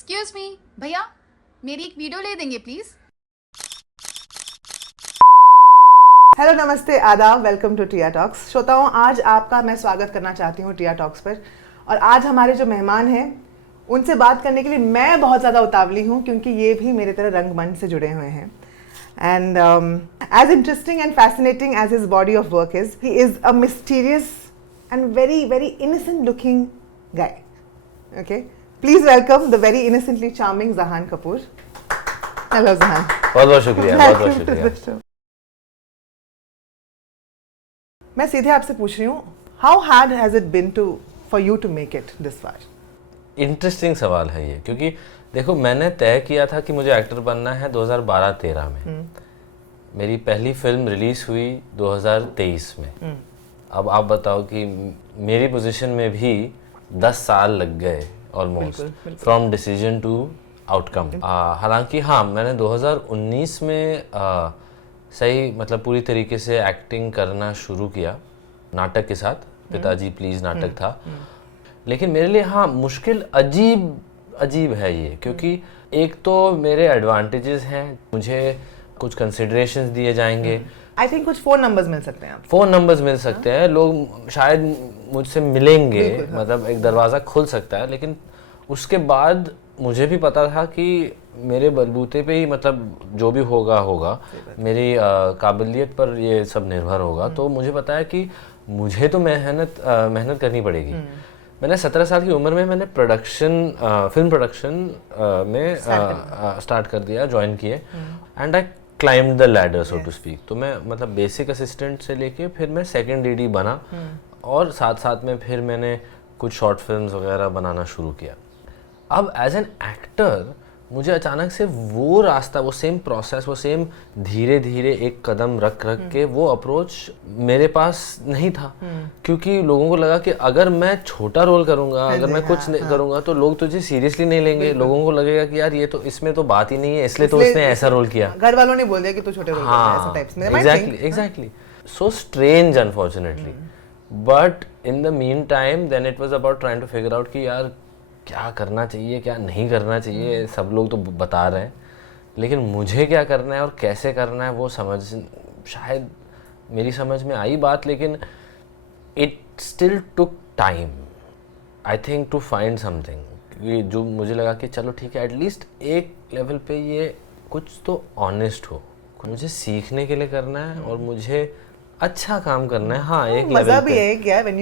Excuse me भैया, मेरी एक वीडियो ले देंगे प्लीज। हेलो, नमस्ते, आदाब, वेलकम टू टिया टॉक्स। श्रोताओं, आज आपका मैं स्वागत करना चाहती हूँ टिया टॉक्स पर। और आज हमारे जो मेहमान हैं उनसे बात करने के लिए मैं बहुत ज़्यादा उतावली हूँ, क्योंकि ये भी मेरे तरह रंगमंच से जुड़े हुए हैं। And as interesting and fascinating as his body of work is, he is a mysterious and very very innocent looking guy. Okay, please welcome the very innocently charming Jahan Kapoor. Hello जहान। बहुत बहुत शुक्रिया, बहुत बहुत शुक्रिया। मैं सीधे आपसे पूछ रही हूँ, how hard has it been to for you to make it this far? Interesting सवाल है ये, क्योंकि देखो मैंने तय किया था कि मुझे एक्टर बनना है 2012-13 में। मेरी पहली फिल्म रिलीज हुई 2023 में। अब आप बताओ कि मेरी पोजीशन में भी 10 साल लग गए almost, from decision to outcome. हालांकि हाँ, मैंने 2019 में सही मतलब पूरी तरीके से एक्टिंग करना शुरू किया नाटक के साथ। पिताजी प्लीज नाटक था। लेकिन मेरे लिए हाँ मुश्किल अजीब है ये, क्योंकि एक तो मेरे एडवांटेजेस हैं, मुझे कुछ कंसिडरेशंस दिए जाएंगे। आई थिंक कुछ फ़ोन नंबर्स मिल सकते हैं, फ़ोन नंबर्स मिल सकते हैं, लोग शायद मुझसे मिलेंगे, मतलब एक दरवाज़ा खुल सकता है। लेकिन उसके बाद मुझे भी पता था कि मेरे बलबूते पे ही मतलब जो भी होगा मेरी काबिलियत पर ये सब निर्भर होगा। तो मुझे पता है कि मुझे तो मेहनत करनी पड़ेगी। मैंने 17 साल की उम्र में मैंने फिल्म प्रोडक्शन में स्टार्ट कर दिया, ज्वाइन किए। And I climb the ladder so to speak. तो मैं मतलब बेसिक असिस्टेंट से लेके फिर मैं सेकंड डीडी बना, और साथ साथ में फिर मैंने कुछ शॉर्ट फिल्म्स वगैरह बनाना शुरू किया। अब एज एन एक्टर मुझे अचानक से वो रास्ता, वो सेम प्रोसेस, वो सेम धीरे धीरे एक कदम रख के वो अप्रोच मेरे पास नहीं था। क्योंकि लोगों को लगा कि अगर मैं छोटा रोल करूंगा, अगर मैं कुछ करूंगा तो लोग तुझे सीरियसली नहीं लेंगे। लोगों को लगेगा कि यार ये तो इसमें तो बात ही नहीं है, इसलिए तो इसने ऐसा रोल किया। घर वालों ने बोल दिया कि तू छोटे रोल कर रहा है, ऐसा टाइप्स में। Exactly so strange unfortunately. But in the mean time then it was about trying to figure out कि यार क्या करना चाहिए, क्या नहीं करना चाहिए। सब लोग तो बता रहे हैं, लेकिन मुझे क्या करना है और कैसे करना है वो शायद मेरी समझ में आई बात। लेकिन it still took time I think to find something जो मुझे लगा कि चलो ठीक है, एटलीस्ट एक लेवल पे ये कुछ तो ऑनेस्ट हो। मुझे सीखने के लिए करना है और मुझे अच्छा काम करना है। हाँ, एक मजा भी है क्या, when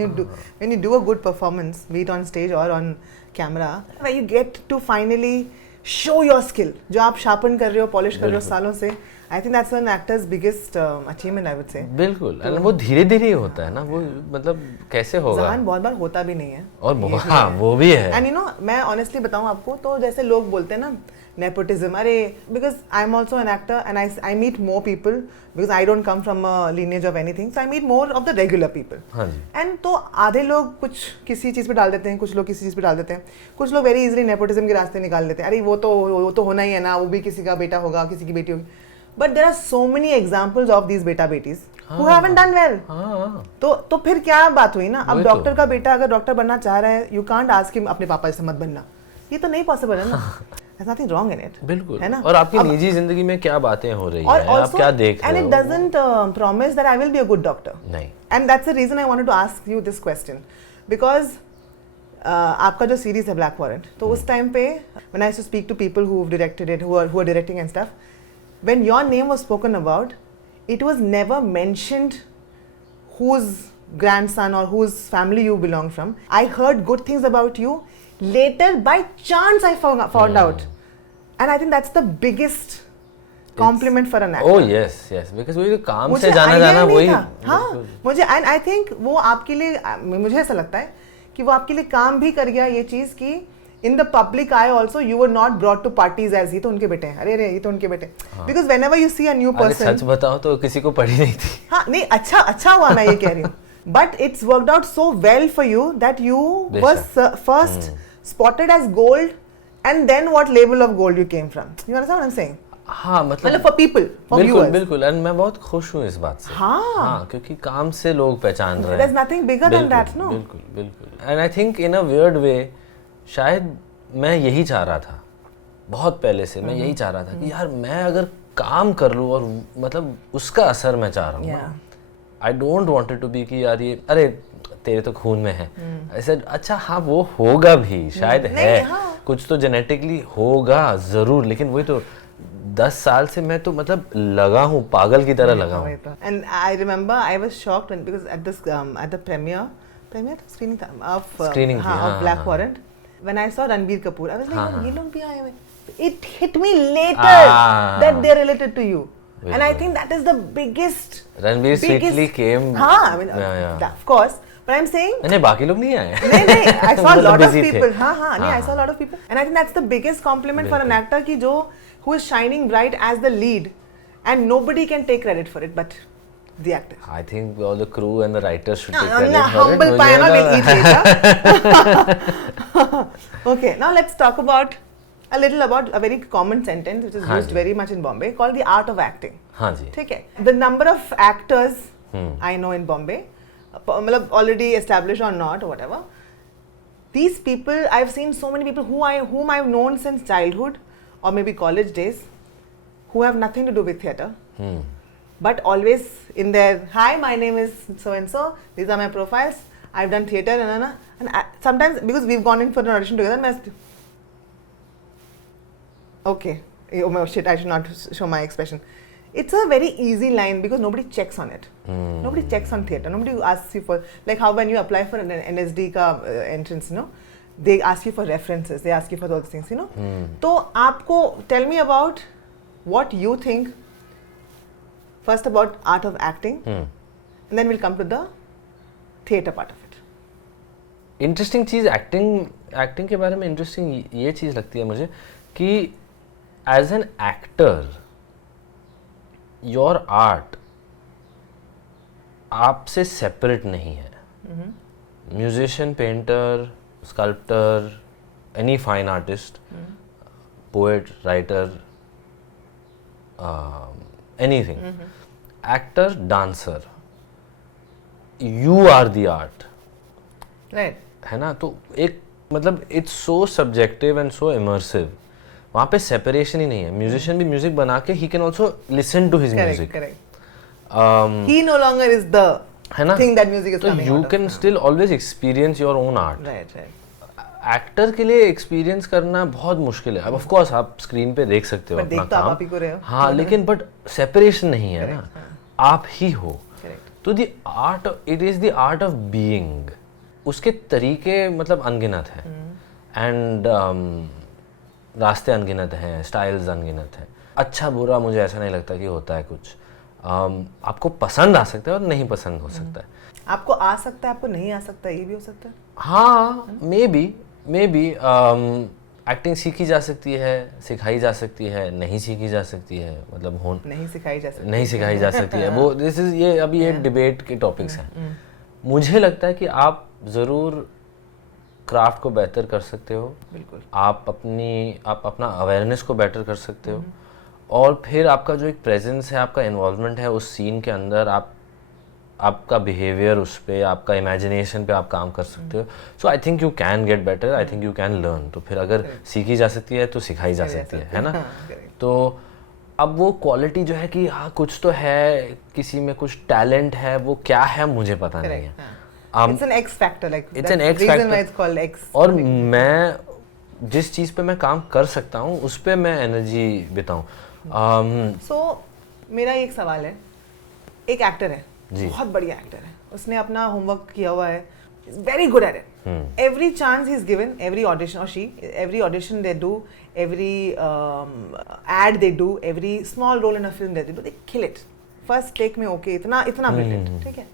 you do a good performance, be it on stage or on camera, when you get to finally show your skill, जो आप शार्पन कर रहे हो, पॉलिश कर रहे हो सालों से। I think that's an actor's biggest achievement, I would say. बिल्कुल, और वो धीरे धीरे ही होता है ना, वो मतलब कैसे होगा। ज़बान बहुत बार होता भी नहीं है, और हाँ वो भी है। एंड यू नो, मैं ऑनेस्टली बताऊं आपको, तो जैसे लोग बोलते हैं ना नेपोटिज्म, अरे because I am also an actor and I meet more people, because I don't come from a lineage of anything, so I meet more of the regular people. हाँ जी। एंड तो आधे लोग कुछ किसी चीज़ पे डाल देते हैं, कुछ लोग किसी चीज़ पे डाल देते हैं, कुछ लोग वेरी इजीली नेपोटिज्म के रास्ते निकाल देते हैं, अरे वो तो होना ही है ना, वो भी किसी का बेटा होगा, किसी की बेटी होगी। But there are so many examples of these बेटा बेटीज who haven't done well. तो फिर क्या बात हुई ना। अब डॉक्टर का बेटा अगर डॉक्टर बनना चाह रहा है, यू कांट आस्क हिम अपने पापा जैसे मत बनना, ये तो नहीं पॉसिबल है ना। There's nothing wrong in it. बिल्कुल, है ना। और आपकी निजी जिंदगी में क्या बातें हो रही है, आप क्या देख रहे हो। And it doesn't promise that I will be a good doctor. नहीं। And that's the reason I wanted to ask you this question, because आपका जो सीरीज है ब्लैक वॉरेंट, तो उस टाइम पे when I used to speak to people who have directed it, who are directing and stuff, when your name was spoken about, it was never mentioned whose grandson or whose family you belong from. I heard good things about you. Later, by chance, I found out. And I think that's the biggest compliment for an actor. Oh yes, yes, because वही तो काम से जाना वही। हाँ, मुझे and I think वो आपके लिए, मुझे ऐसा लगता है कि वो आपके लिए काम भी कर गया ये चीज़ कि in the public eye also you were not brought to parties as ये तो उनके बेटे हैं, अरे ये तो उनके बेटे। Because whenever you see a new person, सच बताओ तो किसी को पड़ी नहीं थी। हाँ नहीं, अच्छा हुआ, मैं ये कह रही हूँ। But it's worked out so well for you that you were first spotted as gold, and then what label of gold you came from. You understand what I'm saying? हाँ मतलब for people, for viewers. बिल्कुल, और मैं बहुत खुश हूँ इस बात से। हाँ, क्योंकि काम से लोग पहचान रहे हैं। There's nothing bigger than that, no? बिल्कुल। And I think in a weird way शायद मैं यही चाह रहा था बहुत पहले से मैं यही चाह रहा था कि यार मैं अगर काम कर लूँ और मतलब उसका असर मैं चाह रहा हूँ। I don't wanted to be कि यार ये अरे तेरे तो खून में है ऐसे। अच्छा हाँ वो होगा भी शायद है, कुछ तो जेनेटिकली होगा ज़रूर, लेकिन वही तो 10 साल से मैं तो मतलब लगा हूँ, पागल की तरह लगा हूँ। And I remember I was shocked when because at this at the premiere screening of Black Warrant, when I saw Ranbir Kapoor, I was like, ये लोग भी आए हुए। It hit me later that they're related to you, and I think that is the biggest. Ranbir sweetly came. हाँ, I mean, of course. But I'm saying नहीं बाकी लोग नहीं आए। नहीं I saw a lot of people। हाँ नहीं I saw a lot of people, and I think that's the biggest compliment for an actor कि जो who is shining bright as the lead, and nobody can take credit for it but the actor. I think all the crew and the writers should take No, credit for humble it. pie will eat later. Okay, now let's talk about a little about a very common sentence which is used very much in Bombay called the art of acting. हाँ जी। ठीक है। The number of actors I know in Bombay, मतलब already established or not or whatever. These people, I've seen so many people whom I've known since childhood or maybe college days, who have nothing to do with theatre, but always in their, hi, my name is so and so, these are my profiles, I've done theatre, and sometimes because we've gone in for an audition together, okay, oh shit, I should not show my expression. It's a very easy line because nobody checks on it. Nobody checks on theatre. Nobody asks you for, like how when you apply for an NSD ka entrance, they ask you for references, they ask you for those things, So, tell me about what you think first about art of acting, and then we'll come to the theatre part of it. Interesting cheese acting के बारे में interesting ये चीज़ लगती है मुझे कि as an actor your art आपसे separate नहीं है। Musician, painter, sculptor, any fine artist, poet, writer, anything, actor, dancer, you are the art, right? है ना? तो एक मतलब it's so subjective and so immersive, वहाँ पे सेपरेशन ही नहीं है। म्यूजिशियन भी म्यूजिक बना के ही can also listen to his music, he no longer is the thing that music is coming out of. So you can still always experience your own art. Right. Actor के लिए experience करना बहुत मुश्किल है। अब ऑफ कोर्स आप screen पे देख सकते हो अपना काम, आप ही को रहे हो। हाँ, लेकिन बट सेपरेशन नहीं है ना, आप ही हो। तो the art, it is the art of being. उसके तरीके मतलब अनगिनत हैं, एंड रास्ते अनगिनत हैं, स्टाइल्स अनगिनत हैं। अच्छा बुरा मुझे ऐसा नहीं लगता कि होता है कुछ। आपको पसंद आ सकता है और नहीं पसंद हो सकता है। आपको आ सकता है, आपको नहीं आ सकता, ये भी हो सकता है। हाँ, मे बी एक्टिंग सीखी जा सकती है, सिखाई जा सकती है, नहीं सीखी जा सकती है, मतलब नहीं सिखाई जा सकती है। वो दिस इज ये अभी ये डिबेट के टॉपिक्स हैं। मुझे लगता है कि आप ज़रूर क्राफ्ट को बेहतर कर सकते हो, बिल्कुल। आप अपना अवेयरनेस को बेटर कर सकते हो, और फिर आपका जो एक प्रेजेंस है, आपका इन्वॉल्वमेंट है उस सीन के अंदर, आपका बिहेवियर उस पे, आपका इमेजिनेशन पे आप काम कर सकते हो। So I think you can get better, I think you can learn. तो फिर अगर सीखी जा सकती है तो सिखाई जा सकती है ना? तो अब वो क्वालिटी जो है कि हाँ कुछ तो है, किसी में कुछ टैलेंट है, वो क्या है मुझे पता नहीं है। It's an X factor, like it's an X reason factor. why it's called X. और मैं जिस चीज़ पे मैं काम कर सकता हूँ उस पे मैं एनर्जी बिताऊँ। So मेरा एक सवाल है, एक एक्टर है, बहुत बढ़िया एक्टर है, उसने अपना होमवर्क किया हुआ है, very good at it. Every chance he's given, every audition, or she, every audition they do, every ad they do, every small role in a film they do, they kill it. First take में okay, इतना brilliant, ठीक है?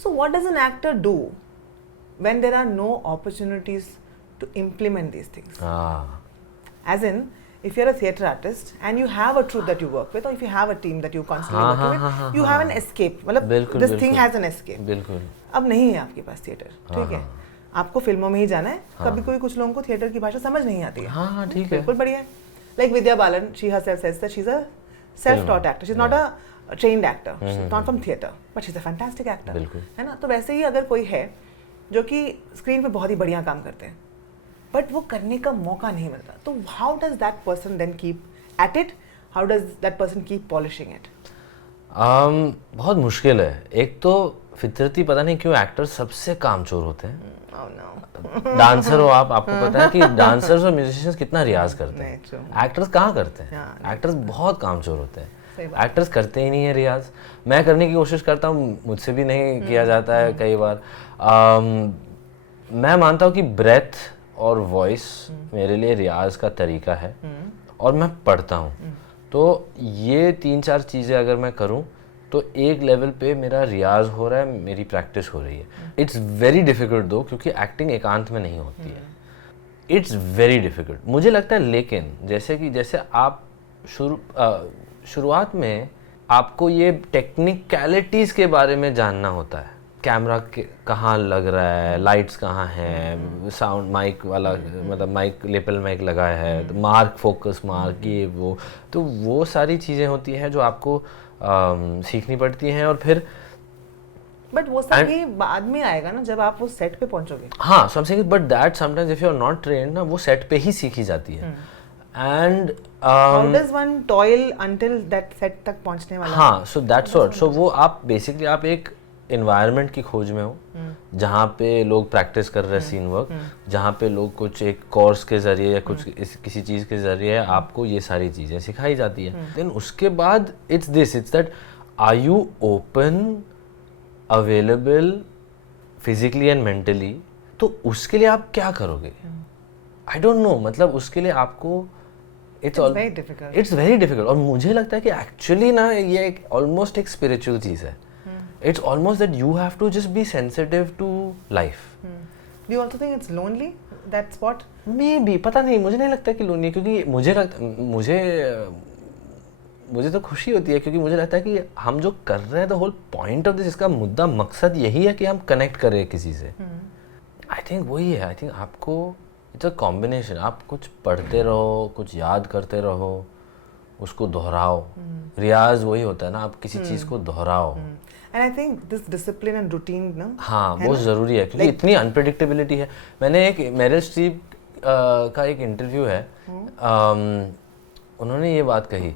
So what does an actor do when there are no opportunities to implement these things? As in, if you're a theatre artist and you have a troupe that you work with, or if you have a team that you constantly working with, you have an escape. मतलब this thing has an escape. बिल्कुल। अब नहीं है आपके पास theatre, ठीक है? आपको फिल्मों में ही जाना है। कभी कोई कुछ लोगों को थिएटर की भाषा समझ नहीं आती है। हाँ, ठीक है। बिल्कुल बढ़िया है। Like Vidya Balan, she herself says that she's a self-taught actor. She's not a trained actor. She's not from theatre, but she's a fantastic actor. है ना? तो वैसे ही अगर कोई है जो कि स्क्रीन पे बहुत ही बढ़िया काम करते हैं, बट वो करने का मौका नहीं मिलता. तो how does that person then keep at it? How does that person keep polishing it? बहुत मुश्किल है. एक तो फितरती पता नहीं क्यों एक्टर्स सबसे कामचोर होते हैं. डांसर हो आप, आपको पता है कि डांसर्स और म्यूजिशियंस कितना रियाज करते हैं. एक्टर्स कहाँ करते हैं? एक्टर्स बहुत कामचोर होते हैं. एक्टर्स करते ही नहीं है रियाज. मैं करने की कोशिश करता हूँ, मुझसे भी नहीं किया जाता है कई बार. मैं मानता हूँ कि ब्रेथ और वॉइस मेरे लिए रियाज का तरीका है, और मैं पढ़ता हूँ. तो ये 3-4 चीज़ें अगर मैं करूँ तो एक लेवल पे मेरा रियाज हो रहा है, मेरी प्रैक्टिस हो रही है. इट्स वेरी डिफ़िकल्ट दो, क्योंकि एक्टिंग एकांत में नहीं होती है. इट्स वेरी डिफ़िकल्ट मुझे लगता है. लेकिन जैसे आप शुरुआत में आपको ये टेक्निकलिटीज़ के बारे में जानना होता है. कैमरा कहाँ लग रहा है, लाइट्स कहाँ हैं, साउंड माइक वाला मतलब माइक लेपल माइक लगाया है, तो मार्क, फोकस मार्क, ये वो. तो वो सारी चीज़ें होती हैं जो आपको सीखनी पड़ती हैं. और फिर बट वो सब भी बाद में आएगा ना, जब आप वो सेट पे पहुंचोगे. हाँ, so I am saying, but that sometimes if you are not trained ना, वो सेट पे ही सीखी जाती है. And how does one toil until that set तक पहुंचने वाला? हाँ, सो दैट्स व्हाट. सो वो आप बेसिकली आप एक एनवायरनमेंट की खोज में हो, जहाँ पे लोग प्रैक्टिस कर रहे हैं सीन वर्क, जहाँ पे लोग कुछ एक कोर्स के जरिए या कुछ किसी चीज़ के जरिए आपको ये सारी चीज़ें सिखाई जाती है. देन उसके बाद it's that are you open, available physically and mentally. तो उसके लिए आप क्या करोगे? I don't know. मतलब उसके लिए आपको इट्स वेरी डिफिकल्ट. और मुझे लगता है कि एक्चुअली ना ये ऑलमोस्ट एक स्पिरिचुअल चीज़ है. It's almost that you have to just be sensitive to life. Do you also think it's lonely, that spot? Maybe, पता नहीं. मुझे नहीं लगता कि lonely, क्योंकि मुझे तो खुशी होती है, क्योंकि मुझे लगता है कि हम जो कर रहे हैं, the whole point of this, इसका मुद्दा, मकसद यही है कि हम कनेक्ट करें किसी से. I think वही है. I think आपको it's a combination. आप कुछ पढ़ते रहो, कुछ याद करते रहो, उसको दोहराओ. रियाज वही होता है ना, आप किसी चीज़ को दोहराओ. And I think this discipline and routine ना, हाँ, बहुत ज़रूरी है, क्योंकि इतनी अनप्रेडिक्टेबिलिटी है. मैंने एक मेरिल स्ट्रीप का एक इंटरव्यू है, उन्होंने ये बात कही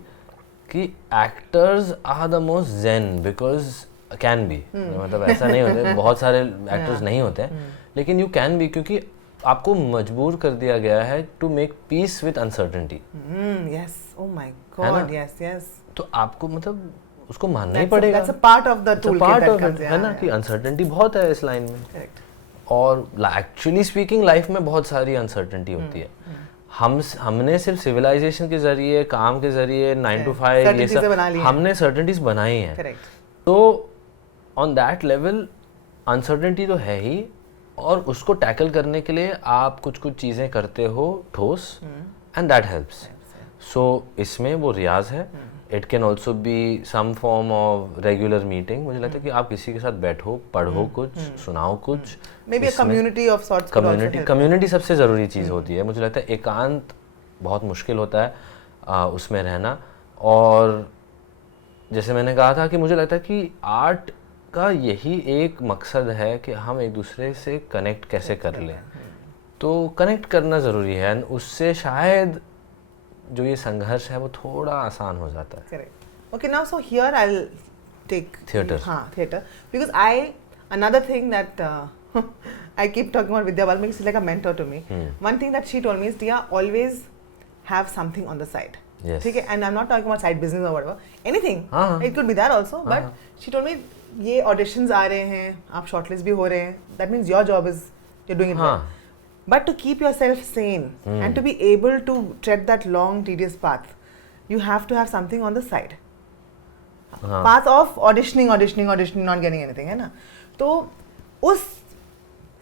कि actors are the most zen because can be, मतलब ऐसा नहीं होता, बहुत सारे एक्टर्स नहीं होते हैं, लेकिन यू कैन बी, क्योंकि आपको मजबूर कर दिया गया है to make peace with uncertainty. Yes, oh my god, yes yes. तो आपको मतलब उसको मानना ही पड़ेगा. That's a part of the toolkit that comes, है ना, कि अनसर्टेनिटी बहुत है इस लाइन में. Correct. और एक्चुअली स्पीकिंग लाइफ में बहुत सारी अनसर्टेनिटी होती है. हमने सिर्फ सिविलाइजेशन के जरिए, काम के जरिए, 9 to 5 ये सब हमने सर्टेनिटीज बनाई हैं. Correct. तो ऑन दैट लेवल अनसर्टेनिटी तो है ही, और उसको टैकल करने के लिए आप कुछ चीज़ें करते हो ठोस, एंड दैट हेल्प्स. सो इसमें वो रियाज है. It can also be some form of regular meeting. मुझे लगता है कि आप किसी के साथ बैठो, पढ़ो कुछ, सुनाओ कुछ. Maybe a community of sorts. Community सबसे ज़रूरी चीज़ होती है. मुझे लगता है एकांत बहुत मुश्किल होता है उसमें रहना. और जैसे मैंने कहा था कि मुझे लगता है कि आर्ट का यही एक मकसद है कि हम एक दूसरे से कनेक्ट कैसे कर लें. तो कनेक्ट करना ज़रूरी है, उससे शायद जो ये संघर्ष है वो थोड़ा आसान हो जाता है. Correct. Okay, now so here I'll take theater. Theater, because another thing that I keep talking about Vidya Balmiki, she's like a mentor to me. One thing that she told me is, Tia, always have something on the side. Yes. ठीक है, and I'm not talking about side business or whatever. Anything. It could be that also. But she told me ये auditions आ रहे हैं, आप shortlist भी हो रहे हैं. That means your job is you're doing it well. But to keep yourself sane and to be able to tread that long, tedious path, you have to have something on the side. Path of auditioning, not getting anything, है ना? तो उस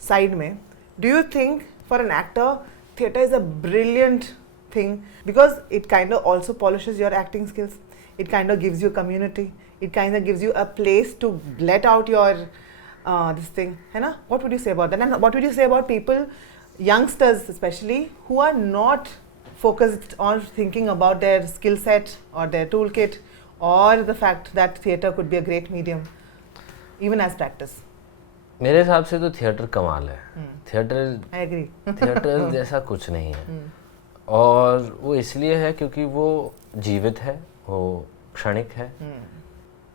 side में, do you think for an actor, theatre is a brilliant thing because it kind of also polishes your acting skills. It kind of gives you a community. It kind of gives you a place to let out your this thing, है ना? What would you say about that? And what would you say about people, youngsters especially, who are not focused on thinking about their skill set or their toolkit, or the fact that theatre could be a great medium even as practice? मेरे हिसाब से तो theatre कमाल है। Theatre I agree. Theatre जैसा कुछ नहीं है, और वो इसलिए है क्योंकि वो जीवित है, वो क्षणिक है।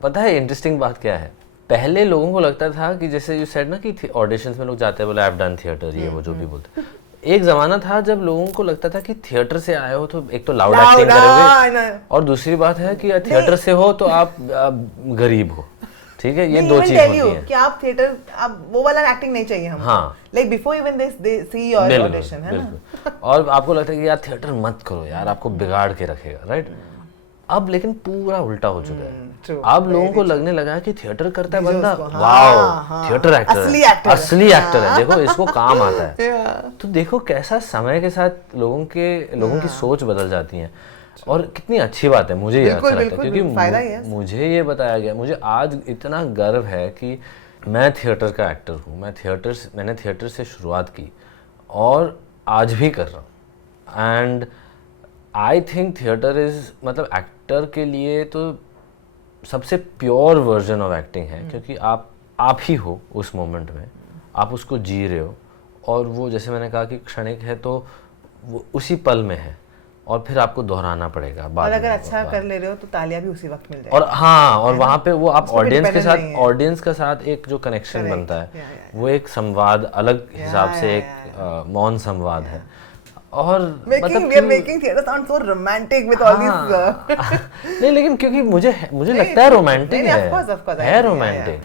पता है इंटरेस्टिंग बात क्या है, पहले लोगों को लगता था कि जैसे यू सेड ना कि ऑडिशंस में लोग जाते हैं बोले आई हैव डन थिएटर, ये वो जो भी बोलते, एक जमाना था जब लोगों को लगता था कि थिएटर से आए हो तो एक तो लाउड एक्टिंग करोगे, और दूसरी बात है कि थिएटर से हो तो आप गरीब हो। ठीक है, ये दो चीज होती है कि आप थिएटर, आप वो वाला एक्टिंग नहीं चाहिए हमको। हाँ, like before even they see your audition, है ना। और आपको लगता है कि यार थिएटर मत करो यार, आपको बिगाड़ के रखेगा, राइट। अब लेकिन पूरा उल्टा हो चुका है। अब लोगों को लगने लगा है कि थिएटर करता है बंदा, वाओ थिएटर एक्टर है, असली एक्टर है, देखो इसको काम आता है। तो देखो कैसा समय के साथ लोगों की सोच बदल जाती है, और कितनी अच्छी बात है। मुझे ये अच्छा लगता है क्योंकि मुझे ये बताया गया, मुझे आज इतना गर्व है कि मैं थिएटर का एक्टर हूँ। मैंने थिएटर से शुरुआत की और आज भी कर रहा हूँ। And I think theatre is, मतलब एक्टर के लिए तो सबसे प्योर वर्जन ऑफ एक्टिंग है, क्योंकि आप ही हो उस मोमेंट में, आप उसको जी रहे हो, और वो जैसे मैंने कहा कि क्षणिक है, तो वो उसी पल में है, और फिर आपको दोहराना पड़ेगा बाद में। और अगर अच्छा कर ले रहे हो तो तालियां भी उसी वक्त मिल जाएगी। और हाँ, और वहाँ पे वो आप ऑडियंस के साथ एक जो कनेक्शन बनता है, वो एक संवाद अलग हिसाब से एक मौन संवाद है। और making theater sound so romantic with all these नहीं, लेकिन क्योंकि मुझे लगता है रोमांटिक है रोमांटिक,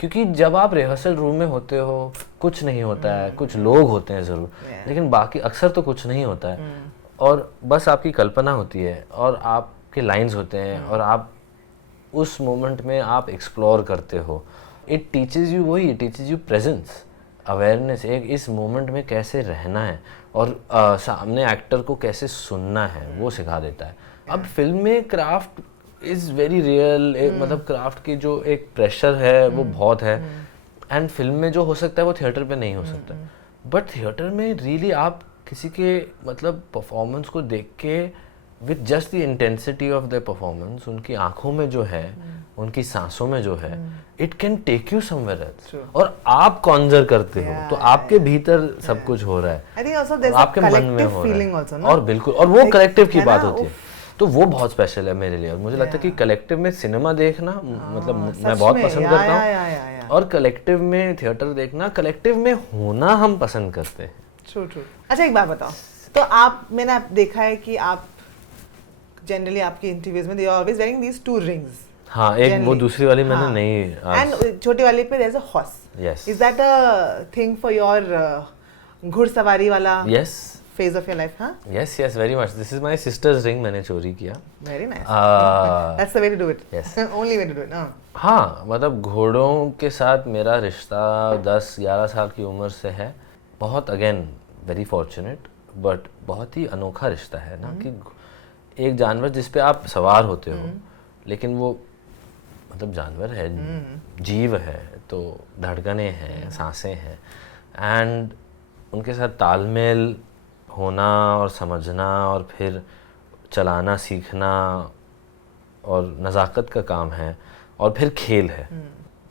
क्योंकि जब आप रिहर्सल रूम में होते हो कुछ नहीं होता है, कुछ लोग होते हैं जरूर, लेकिन बाकी अक्सर तो कुछ नहीं होता है, और बस आपकी कल्पना होती है और आपके लाइंस होते हैं, और आप उस मोमेंट में आप एक्सप्लोर करते हो। It teaches you presence, awareness, एक इस मोमेंट में कैसे रहना है, और सामने एक्टर को कैसे सुनना है वो सिखा देता है। अब फिल्म में क्राफ्ट इज़ वेरी रियल, मतलब क्राफ्ट की जो एक प्रेशर है वो बहुत है, एंड फिल्म में जो हो सकता है वो थिएटर पे नहीं हो सकता। बट थिएटर में रियली आप किसी के मतलब परफॉर्मेंस को देख के with just the intensity of the performance, उनकी आंखों में जो है, उनकी सांसों में जो है, it can take you somewhere else, और आप कॉन्जर करते हो तो आपके भीतर सब कुछ हो रहा है, आपके मन में हो रहा है, और बिल्कुल, और वो कलेक्टिव की बात होती है, तो वो बहुत स्पेशल है मेरे लिए। और मुझे लगता है कि कलेक्टिव में सिनेमा देखना, मतलब मैं बहुत पसंद करता हूँ, और कलेक्टिव में थिएटर देखना, कलेक्टिव में होना हम पसंद करते हैं। ट्रू। अच्छा एक बात बताओ, तो मैंने देखा है कि आप जनरली आपके इंटरव्यूज में they are always wearing these 2 rings. हाँ, एक वो दूसरी वाली मैंने नहीं, एंड छोटी वाली पे there is a horse. Yes, is that a thing for your घुड़सवारी वाला yes phase of your life? हाँ, yes very much. This is my sister's ring, मैंने चोरी किया। Very nice. That's the way to do it. Yes. Only way to do it. हाँ, मतलब घोड़ों के साथ मेरा रिश्ता 10-11 साल की उम्र से है। बहुत अगेन वेरी फॉर्चुनेट, बट बहुत ही अनोखा रिश्ता है ना, कि एक जानवर जिस पे आप सवार होते हो, लेकिन वो मतलब जानवर है, जीव है, तो धड़कनें हैं, सांसें हैं, एंड उनके साथ तालमेल होना और समझना, और फिर चलाना सीखना, और नज़ाकत का काम है, और फिर खेल है।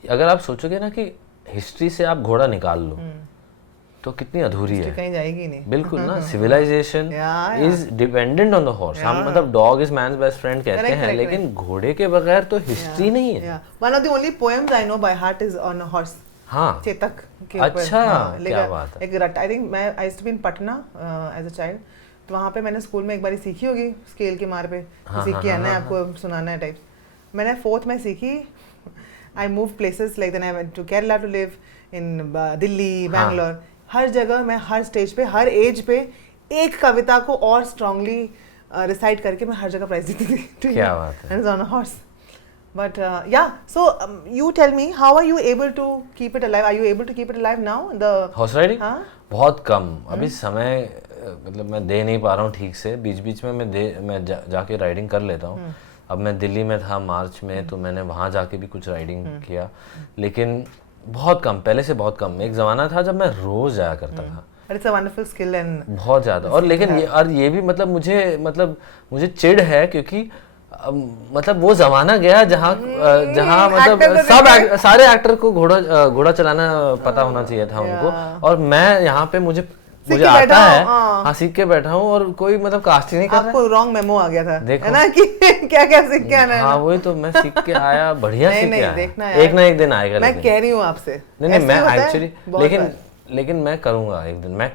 अगर आप सोचोगे ना कि हिस्ट्री से आप घोड़ा निकाल लो तो कितनी अधूरी है, कहीं जाएगी नहीं। बिल्कुल ना, civilization is dependent on the horse. हम मतलब dog is man's best friend कहते हैं, लेकिन घोड़े के बगैर तो हिस्ट्री नहीं है। One of the only poems I know by heart is on a horse. हाँ, चेतक के ऊपर। अच्छा, क्या बात है। एक रट, आई थिंक मैं I used to be in Patna as a child, तो वहाँ पे मैंने स्कूल में एक बार सीखी होगी स्केल के मार पे, सीख के आना है आपको, सुनाना है टाइप्स। मैंने 4th में सीखी। I move places, like then I went to Kerala to live in Delhi, Bangalore, हर जगह मैं हर स्टेज पे, हर एज पे एक कविता को और स्ट्रांगली रिसाइट करके मैं हर जगह प्राइज देती थी। क्या बात है। And it's on a horse. But yeah, so you tell me, how are you able to keep it alive? Are you able to keep it alive now? The horse riding? हाँ? बहुत कम अभी समय, मतलब मैं दे नहीं पा रहा हूँ ठीक से। बीच बीच में मैं जाके राइडिंग कर लेता हूँ। अब मैं दिल्ली में था मार्च में, तो मैंने वहाँ जाके भी कुछ राइडिंग किया, लेकिन बहुत कम, पहले से बहुत कम। एक ज़माना था जब मैं रोज़ जाया करता था। It's a wonderful skill and बहुत ज़्यादा। और लेकिन ये भी मतलब मुझे चिढ़ है, क्योंकि मतलब वो जमाना गया जहाँ मतलब actor तो सारे एक्टर को घोड़ा चलाना पता होना चाहिए था उनको, और मैं यहाँ पे मुझे के आता बैठा है, हूँ, हाँ। हाँ सीख के बैठा हूँ, और कोई मतलब कास्ट ही नहीं कर रहा आपको रॉन्ग मेमो आ गया था, देखो। है ना, कि क्या क्या सीख के आना है। है। हाँ वही तो, मैं सीख के आया, बढ़िया नहीं, सीख के नहीं, आया। देखना यार। एक ना एक दिन आएगा, मैं कह रही हूँ आपसे, नहीं ऐसे मैं होता है एक्चुअली, बहुत बार। लेकिन मैं करूँगा एक दिन, मैं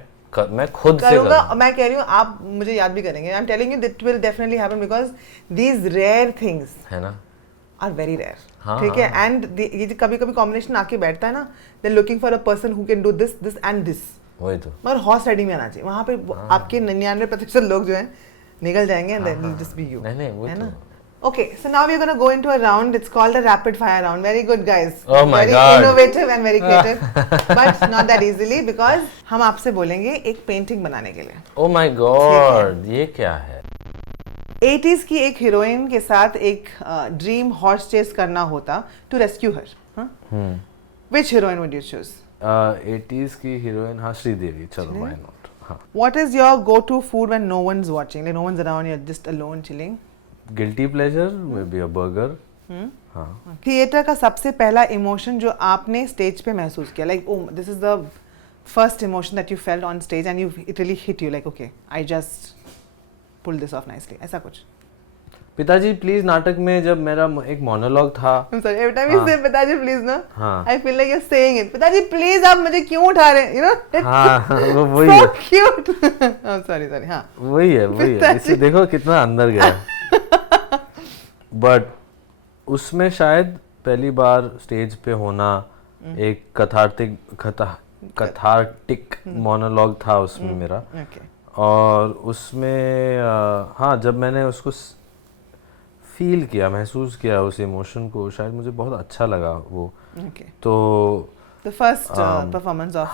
खुद से करूंगा। करूँगा। मैं कह रही हूँ आप मुझे याद भी करेंगे। I am telling you that will definitely happen because these rare things है ना, आर वेरी रेयर। हाँ, ठीक है, एंड ये कभी कभी कॉम्बिनेशन आके बैठता है ना, they looking for a person who can do this this and this, वही तो। मगर हॉर्स राइडिंग में आना चाहिए। वहाँ पे आपके 99% लोग जो हैं निकल जाएंगे and then just be you, नहीं वही है तो। ना। Okay, so now we're going to go into a round. It's called a rapid fire round. Very good, guys. Oh my very God. innovative and very creative, but not that easily because हम आपसे बोलेंगे एक painting बनाने के लिए। Oh my God, ये क्या है? 80s की एक हीरोइन के साथ एक ड्रीम हॉर्स चेस करना होता to rescue her. Which heroine would you choose? 80s की हीरोइन, हाँ श्रीदेवी, चलो why not, हाँ। What is your go-to food when no one's watching? Like no one's around, you're just alone chilling. Guilty pleasure, maybe a burger, हाँ। Theatre का सबसे पहला emotion जो आपने स्टेज पे महसूस किया, like oh this is the first emotion that you felt on stage and you it really hit you, like okay I just pull this off nicely, ऐसा कुछ। पिताजी प्लीज नाटक में जब मेरा एक मोनोलॉग था, I'm sorry, every time you say पिताजी प्लीज ना, हाँ। I feel like you're saying it. पिताजी प्लीज आप मुझे क्यों उठा रहे हैं, you know? हाँ वो वही है, So cute. I'm sorry, हाँ। वही है, इसे देखो कितना अंदर गया। बट उसमें शायद पहली बार स्टेज पे होना, एक कथार्टिक मोनोलॉग था उसमें मेरा, और उसमें हाँ जब मैंने उसको फील किया, महसूस किया उस इमोशन को, शायद मुझे बहुत अच्छा लगा वो। तो द फर्स्ट परफॉर्मेंस ऑफ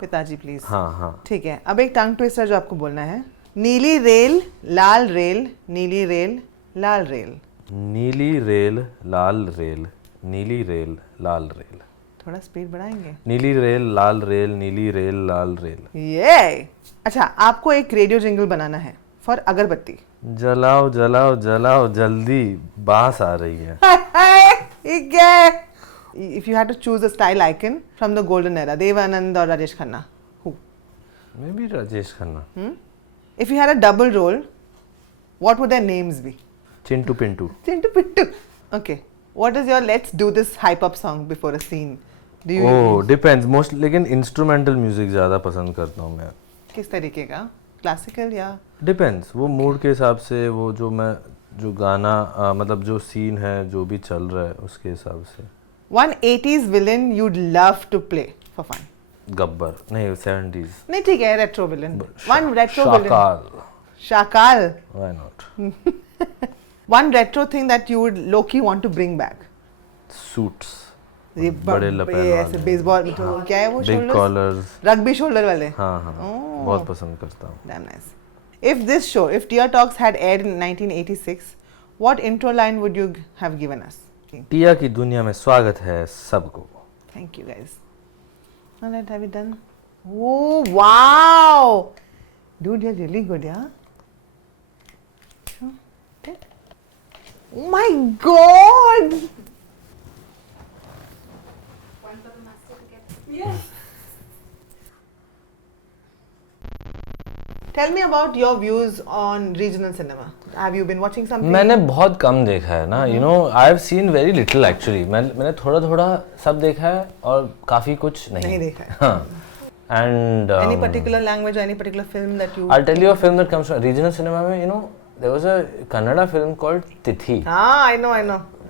पिताजी प्लीज, हाँ। ठीक है, अब एक टंग ट्विस्टर जो आपको बोलना है। नीली रेल लाल रेल, नीली रेल लाल रेल। नीली रेल लाल रेल, नीली रेल लाल रेल। थोड़ा स्पीड बढ़ाएंगे। नीली रेल लाल रेल, नीली रेल लाल रेल। ये अच्छा, आपको एक रेडियो जिंगल बनाना है फॉर अगरबत्ती। जलाओ जलाओ जलाओ जल्दी, बांस आ रही है। If you had to choose a style icon from the golden era, Dev Anand or Rajesh Khanna, who? Maybe Rajesh Khanna. If you had a double role, what would their names be? Chintu Pintu. Chintu Pittu. Okay. What is your let's do this hype up song before a scene? Do you oh depends most, लेकिन instrumental music ज़्यादा पसंद करता हूँ मैं। किस तरीके का? Classical या? डिपेंड्स, वो मूड के हिसाब से, वो जो गाना मतलब जो सीन है, जो भी चल रहा है उसके हिसाब से। One 80s villain you'd love to play for fun. Gabbar नहीं, 70s। नहीं ठीक है, retro villain. One retro villain. Shakaal. Shakal. Why not? One retro thing that you would low-key want to bring back. Suits। ये बड़े लपेट ये ऐसे बेसबॉल क्या है वो, बिग कॉलर्स, रग्बी शोल्डर वाले। हाँ बहुत पसंद करता हूँ। Damn nice. If Tia Talks had aired in 1986, what intro line would you have given us? टिया की दुनिया में स्वागत है सबको। Thank you guys. All right, have you done? Oh wow, dude, you're really good, yeah. Sure. Okay. Oh my God. Tell me about your views on regional cinema. Have you been watching something? मैंने बहुत कम देखा है ना, you know I have seen very little actually. मैंने थोड़ा थोड़ा सब देखा है और काफी कुछ नहीं देखा है। हाँ। And any particular language or any particular film that you? I'll tell you a film that comes from regional cinema में, you know, there was a Kannada film called Tithi. I know.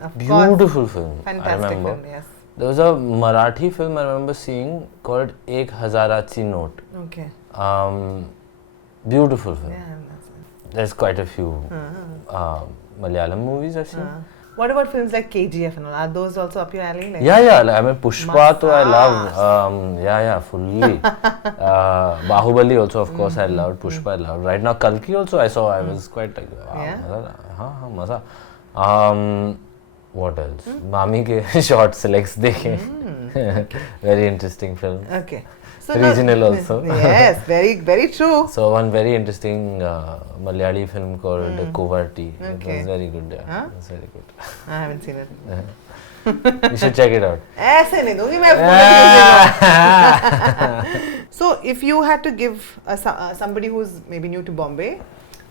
Of Beautiful course. film. Fantastic I remember. film, yes. There was a Marathi film I remember seeing called Ek Hazarachi Note. Okay. Beautiful film. Yeah, that's it. There's quite a few Malayalam movies I've seen. What about films like KGF and all? Are those also up your alley? Like Yeah. Like, I mean, Pushpa, too, I love. Yeah, fully. Bahubali also, of course, I loved. Pushpa, I loved. Right now, Kalki also, I saw. I was quite like, wow, Yeah? maza. What else? Mami ke short selects dekhe. Very interesting film. Okay. regional also. Yes, very true. So one very interesting Malayali film called Kovarti. It Okay. was very good. Yeah, Huh? it was very good. I haven't seen it. You should check it out. ऐसे नहीं दूंगी मैं पूरा So if you had to give somebody who's maybe new to Bombay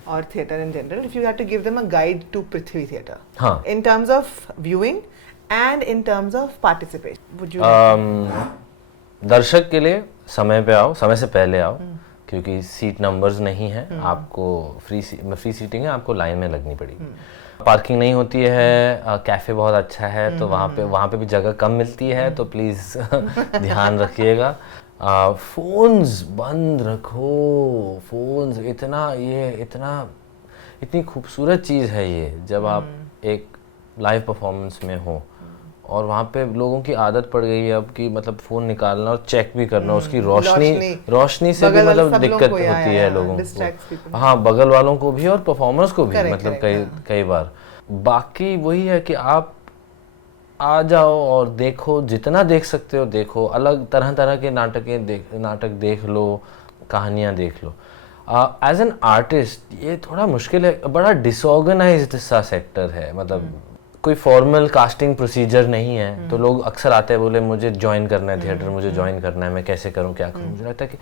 or theatre in general, if you had to give them a guide to Prithvi Theatre, हाँ. in terms of viewing and in terms of participation, would you? दर्शक के लिए समय पे आओ, समय से पहले आओ, क्योंकि सीट नंबर्स नहीं है, आपको फ्री सीटिंग है, आपको लाइन में लगनी पड़ेगी। पार्किंग नहीं होती है, कैफे बहुत अच्छा है, तो वहाँ पे भी जगह कम मिलती है, तो प्लीज ध्यान रखिएगा। फोन्स बंद रखो, फोन्स इतनी खूबसूरत चीज़ है ये, जब आप एक लाइव परफॉर्मेंस में हो और वहाँ पे लोगों की आदत पड़ गई है अब कि मतलब फ़ोन निकालना और चेक भी करना, उसकी रोशनी से भी मतलब दिक्कत होती है लोगों को। हाँ, बगल वालों को भी और परफॉर्मर्स को भी, मतलब कई बार। बाकी वही है कि आप आ जाओ और देखो, जितना देख सकते हो देखो, अलग तरह तरह के नाटक देख लो, कहानियाँ देख लो। एज एन आर्टिस्ट ये थोड़ा मुश्किल है, बड़ा डिसऑर्गेनाइज्ड सा सेक्टर है, मतलब कोई फॉर्मल कास्टिंग प्रोसीजर नहीं है, तो लोग अक्सर आते हैं, बोले मुझे ज्वाइन करना है थिएटर, मुझे ज्वाइन करना है, मैं कैसे करूं, क्या करूं। मुझे लगता है कि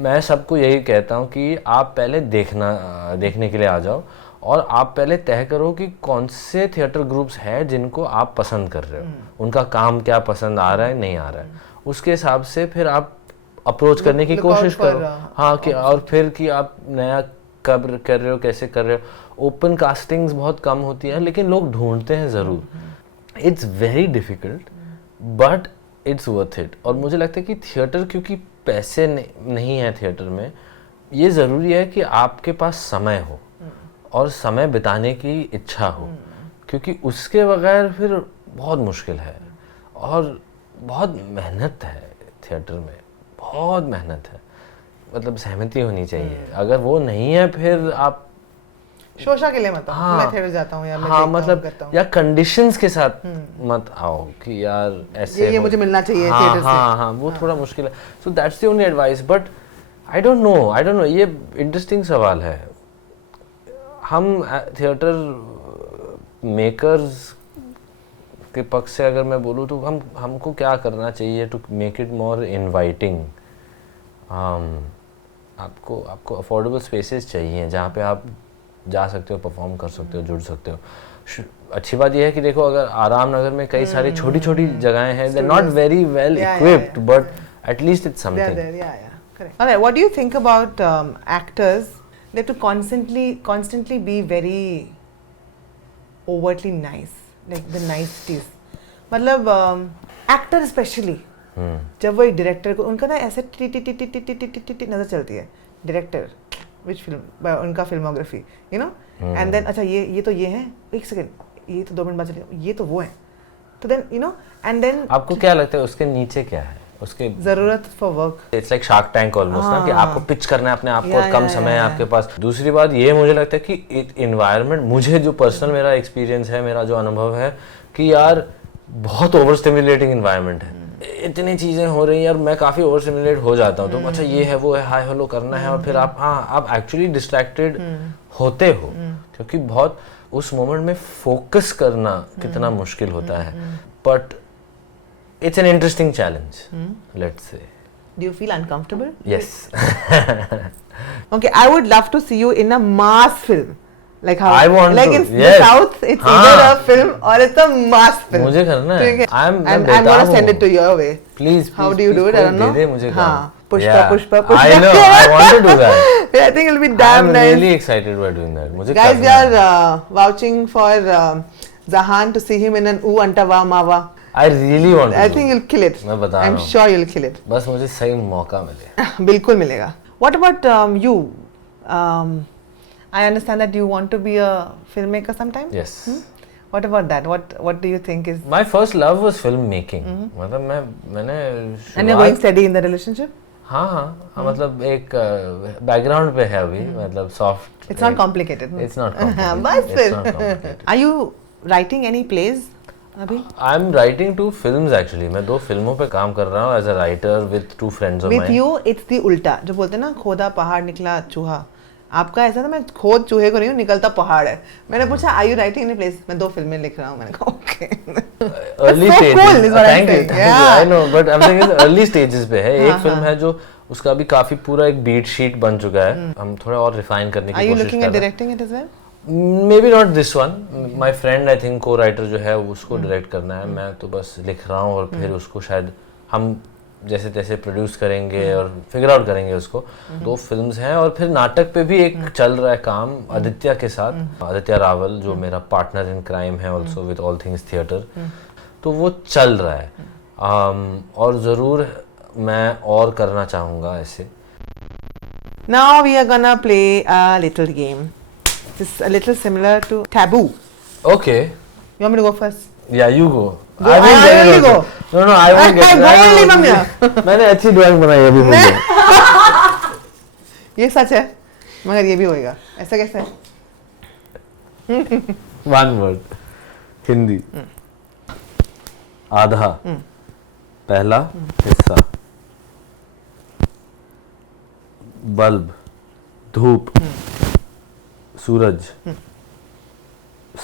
मैं सबको यही कहता हूं कि आप पहले देखने के लिए आ जाओ, और आप पहले तय करो कि कौन से थिएटर ग्रुप्स हैं जिनको आप पसंद कर रहे हो, उनका काम क्या पसंद आ रहा है, नहीं आ रहा है, उसके हिसाब से फिर आप अप्रोच करने की कोशिश करो। हाँ, कि और फिर कि आप नया कब कर रहे हो, कैसे कर रहे हो। ओपन कास्टिंग्स बहुत कम होती है, लेकिन लोग ढूंढते हैं ज़रूर। It's very difficult but it's worth it. और मुझे लगता है कि थिएटर, क्योंकि पैसे नहीं है थिएटर में, ये ज़रूरी है कि आपके पास समय हो और समय बिताने की इच्छा हो, क्योंकि उसके बगैर फिर बहुत मुश्किल है। और बहुत मेहनत है थिएटर में, बहुत मेहनत है, मतलब सहमति होनी चाहिए। अगर वो नहीं है फिर आप शोशा के लिए मत आओ। हाँ, मैं थिएटर जाता हूँ या मैं हाँ, देखता मतलब हूँ, करता हूँ। या कंडीशंस के साथ मत आओ कि यार ऐसे ये मुझे मिलना चाहिए हाँ, थिएटर से। हाँ, वो थोड़ा मुश्किल है। So that's the only advice. But I don't no, ये इंटरेस्टिंग सवाल है। हम थिएटर मेकर्स के पक्ष से अगर मैं बोलूँ तो हमको क्या करना चाहिए to make it more inviting. आपको अफोर्डेबल स्पेसेस चाहिए जहाँ पे आप जा सकते हो, परफॉर्म कर सकते हो, जुड़ सकते हो। अच्छी बात यह है कि देखो, अगर आराम नगर में कई सारी छोटी छोटी जगहें हैं, they not very well equipped, but at least it's something. Correct. All right, what do you think about actors? They have to constantly be very overtly nice, like the niceties. मतलब actor especially, जब वो एक director को, उनका ना ऐसे T नजर चलती है, director, which film, उनका filmography, you know, and then अच्छा ये तो ये है, एक सेकंड, ये तो 2 मिनट बाद चलेगा, ये तो वो है, तो then you know, and then आपको क्या लगता है उसके नीचे क्या है? उसके जरूरत for work. It's like shark tank almost ना, कि आपको पिच करना है अपने आप को, कम समय है आपके पास। दूसरी बात ये मुझे लगता है कि इन्वायरमेंट, मुझे जो पर्सनल मेरा एक्सपीरियंस है, मेरा जो अनुभव है कि यार बहुत ओवर स्टिमुलेटिंग इन्वायरमेंट है, इतनी चीजें हो रही हैं और मैं काफी ओवर स्टिमुलेट हो जाता हूँ। तो अच्छा ये है वो है, हाय हेलो करना है, और फिर आप एक्चुअली डिस्ट्रैक्टेड होते हो, क्योंकि बहुत उस मोमेंट में फोकस करना कितना मुश्किल होता है। But it's an interesting challenge, let's say. Do you feel uncomfortable? Yes. Okay, I would love to see you in a mass film. Like how I want like to, in yes. the South, it's either a film or it's a mass film. मुझे करना है. I'm gonna send it to your way. Please. How do you do it? I don't know. दे मुझे हाँ, काम. Pushpa. I know. I want to do that. I think it'll be damn nice. I'm really excited about doing that. मुझे Guys, we करना है. are vouching for Zahan to see him in an Oo Anta Wa Mawa. I really want to. I think you'll kill it. मैं बता रहा I'm हूँ. sure you'll kill it. बस मुझे सही मौका मिले. बिल्कुल मिलेगा. What about you? I understand that you want to be a filmmaker sometime. Yes. What about that? What do you think is? My first love was filmmaking. मतलब मैंने And you're going steady in the relationship? हाँ, मतलब एक background पे है अभी, मतलब soft. It's not complicated. It's not complicated. बस It's not फिर. complicated. Are you writing any plays? अभी? I am writing 2 films actually. मैं 2 फिल्मों पे काम कर रहा हूँ as a writer with 2 friends of with mine. You it's the उल्टा, जो बोलते हैं ना खोदा पहाड़ निकला चूहा. आपका ऐसा था, मैं खोद चूहे को नहीं हूँ, निकलता पहाड़ है. मैंने पूछा आई यू राइटिंग इन प्लेस, मैं 2 फिल्में लिख रहा हूँ. मैंने कहा okay. Early stages. Thank you. I know but I am saying early stages पे है. एक फिल्म है जो उसका भी काफी पूरा एक बीट शीट बन चुका है. हम थोड़ा और रिफाइन करने की कोशिश कर रहे हैं. Directing it as well? Maybe not this one. My friend I think co-writer जो है उसको डायरेक्ट करना है. मैं तो बस लिख रहा हूँ और फिर उसको शायद हम जैसे तैसे प्रोड्यूस करेंगे और फिगर आउट करेंगे उसको. 2 फिल्म्स हैं और फिर नाटक पे भी एक चल रहा है काम आदित्य के साथ. आदित्य रावल जो मेरा पार्टनर इन क्राइम है also with all things theatre. तो वो चल रहा है. और ज़रूर मैं और करना चाहूँगा ऐसे. Now we are gonna play a little game. It's a little similar to taboo. Okay. You want me to go first? Yeah, you go. I will get it go. also. No, I won't get it. I won't leave here. मैंने अच्छी drawing बनाई अभी मुझे. ये सच है, मगर ये भी होएगा. ऐसा कैसे है? One word. हिंदी. आधा. पहला हिस्सा. बल्ब. धूप. सूरज.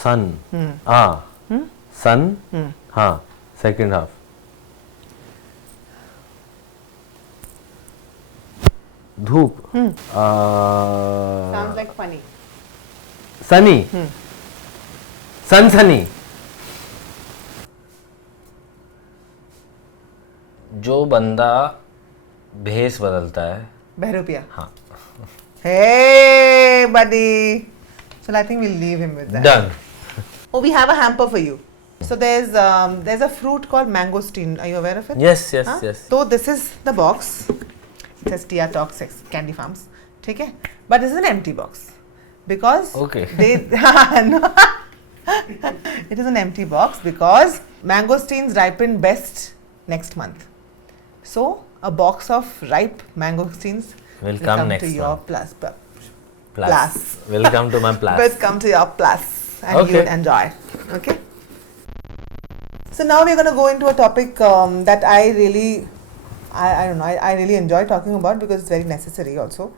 सन. सन. हाँ. Second half. धूप. Sounds like funny. सनी. सनसनी. जो बंदा भेस बदलता है. बहरूपिया. हाँ. Hey, buddy. So I think we'll leave him with that. Done. Oh, we have a hamper for you. So there's a fruit called mangosteen. Are you aware of it? Yes. Huh? Yes. So this is the box. It says Tia Talk 6 Candy Farms. ठीक है? But this is an empty box because Okay. No. It is an empty box because mangosteens ripen best next month. So a box of ripe mangosteens Will come next to your month. plus. Will come to my plus. Will come to your plus and Okay. you will enjoy. Okay. So now we're going to go into a topic that I don't know, I really enjoy talking about because it's very necessary also.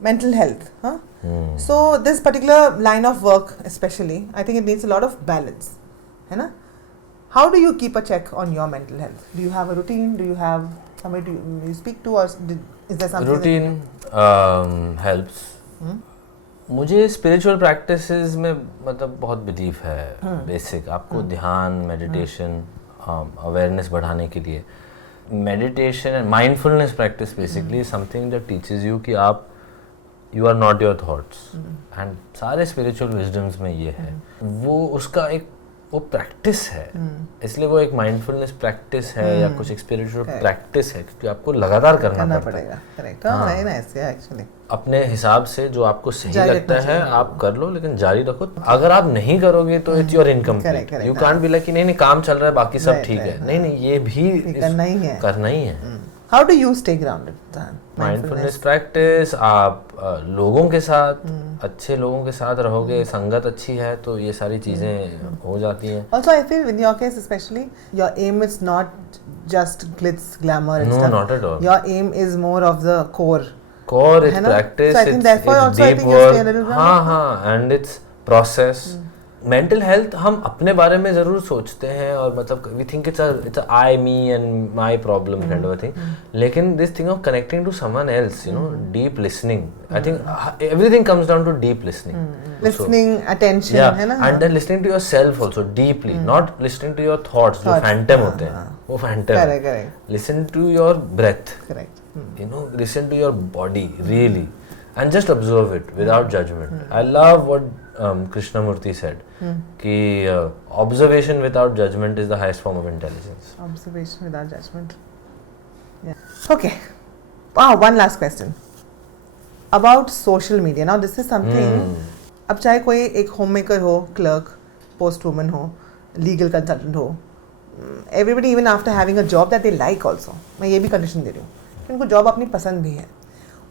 Mental health. Huh? So this particular line of work especially, I think it needs a lot of balance. है ना? How do you keep a check on your mental health? Do you have a routine? Do you have somebody you speak to, or is there something? Routine helps. मुझे spiritual practices में मतलब बहुत believe है. Basic आपको ध्यान, meditation, awareness बढ़ाने के लिए meditation and mindfulness practice basically something that teaches you कि आप you are not your thoughts. And सारे स्पिरिचुअल विजडम्स में ये है. वो उसका एक वो प्रैक्टिस है. इसलिए वो एक माइंडफुलनेस प्रैक्टिस है या कुछ एक स्पिरिचुअल प्रैक्टिस है क्योंकि आपको लगातार करना पड़ेगा. करेक्ट. नहीं ना ऐसे एक्चुअली अपने हिसाब से जो आपको सही लगता है आप कर लो, लेकिन जारी रखो. अगर आप नहीं करोगे तो it's your incomplete. You can't be like नहीं काम चल रहा है बाकी सब ठीक है. नहीं ये भी करना ही है. How do you stay grounded? Mindfulness practice. आप लोगों के साथ अच्छे लोगों के साथ रहोगे, संगत अच्छी है तो ये सारी चीजें हो जाती हैं. Also I feel in your case especially your aim is not just glitz glamour and stuff. No, not at all. Your aim is more of the core. It's practice. So I think therefore also I think you stay a little grounded. हाँ and it's process. Mental health हम अपने बारे में जरूर सोचते हैं और मतलब we think it's I me and my problem kind of thing. लेकिन this thing of connecting to someone else, you know, deep listening, I think everything comes down to deep listening. Listening, attention, है ना? And then listening to yourself also deeply, not listening to your thoughts जो phantom होते हैं. वो phantom. Correct. Listen to your breath. Correct. You know, listen to your body really and just observe it without judgment. I love what Krishnamurti said कि observation without judgment is the highest form of intelligence. Observation without judgment. Yeah. Okay. One last question about social media. Now this is something. अब चाहे कोई एक homemaker हो, clerk, postwoman हो, legal consultant हो, everybody even after having a job that they like also. मैं ये भी condition दे रही हूँ कि उनको job अपनी पसंद भी है,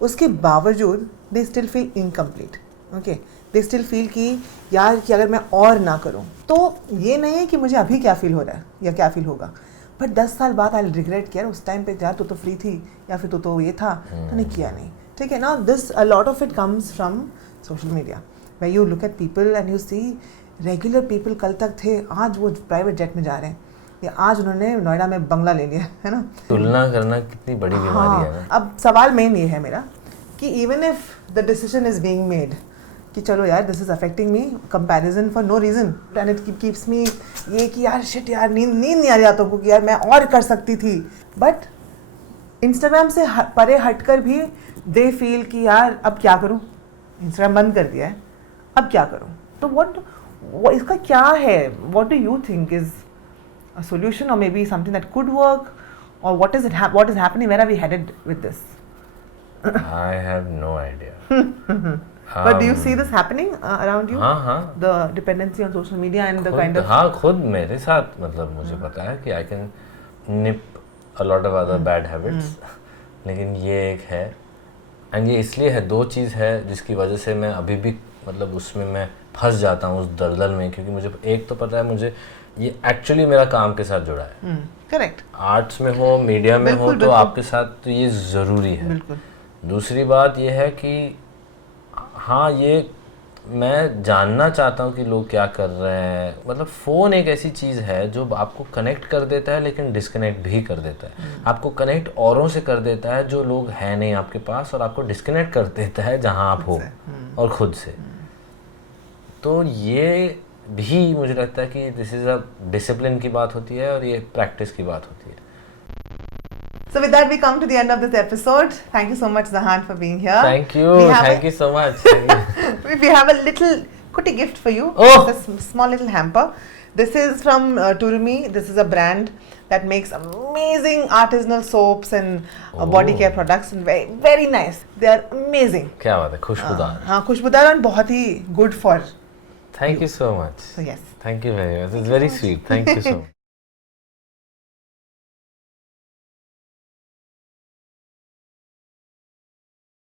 उसके बावजूद they still feel incomplete. Okay, they still feel कि यार कि अगर मैं और ना करूँ, तो ये नहीं है कि मुझे अभी क्या फील हो रहा है या क्या फील होगा, बट 10 साल बाद आई रिग्रेट किया उस टाइम पे, यार तू तो फ्री थी या फिर तू तो ये था, तूने किया नहीं, ठीक है ना. This a lot of it comes from social media, where you look at people and you see regular people कल तक थे, आज वो प्राइवेट जेट में जा रहे हैं, या आज उन्होंने नोएडा में बंगला ले लिया है ना. तुलना करना कितनी बड़ी बीमारी है ना. अब सवाल मेन ये है मेरा कि even if the decision is being made कि चलो यार this is affecting me, comparison for no reason, and it keeps me ये कि यार शिट यार नींद नहीं आ रही रातों को कि यार मैं और कर सकती थी, बट इंस्टाग्राम से परे हटकर भी दे फील कि यार अब क्या करूं, इंस्टाग्राम बंद कर दिया है, अब क्या करूं. तो व्हाट इसका क्या है, what do you think is a solution or maybe something that could work, or what is happening, where are we headed with this? I have no idea. But do you see this happening around you? हाँ. The dependency on social media and the kind of हाँ, खुद मेरे साथ मतलब मुझे पता है कि I can nip a lot of other bad habits, लेकिन ये एक है, एंड ये इसलिए है, दो चीज़ है जिसकी वजह से मैं अभी भी मतलब उसमें मैं फंस जाता हूँ उस दलदल में, क्योंकि मुझे एक तो पता है मुझे ये एक्चुअली मेरा काम के साथ जुड़ा है. करेक्ट. आर्ट्स में हो, मीडिया में हो, तो आपके साथ तो ये ज़रूरी है. बिल्कुल. दूसरी बात ये है कि हाँ, ये मैं जानना चाहता हूँ कि लोग क्या कर रहे हैं. मतलब फ़ोन एक ऐसी चीज़ है जो आपको कनेक्ट कर देता है लेकिन डिस्कनेक्ट भी कर देता है. आपको कनेक्ट औरों से कर देता है जो लोग हैं नहीं आपके पास, और आपको डिस्कनेक्ट कर देता है जहाँ आप हो और ख़ुद से. तो ये भी मुझे लगता है कि दिस इज़ अ डिसिप्लिन की बात होती है और ये प्रैक्टिस की बात होती है. So with that we come to the end of this episode. Thank you so much Zahan for being here. Thank you so much. We have a little cutie gift for you. Oh! It's a small little hamper. This is from Turmi. This is a brand that makes amazing artisanal soaps and body care products, and very very nice. They are amazing. क्या बात है, खुशबूदार. हाँ, खुशबूदार और बहुत ही good for. Thank you so much. So yes. Thank you very much. It's very sweet. Thank you so much.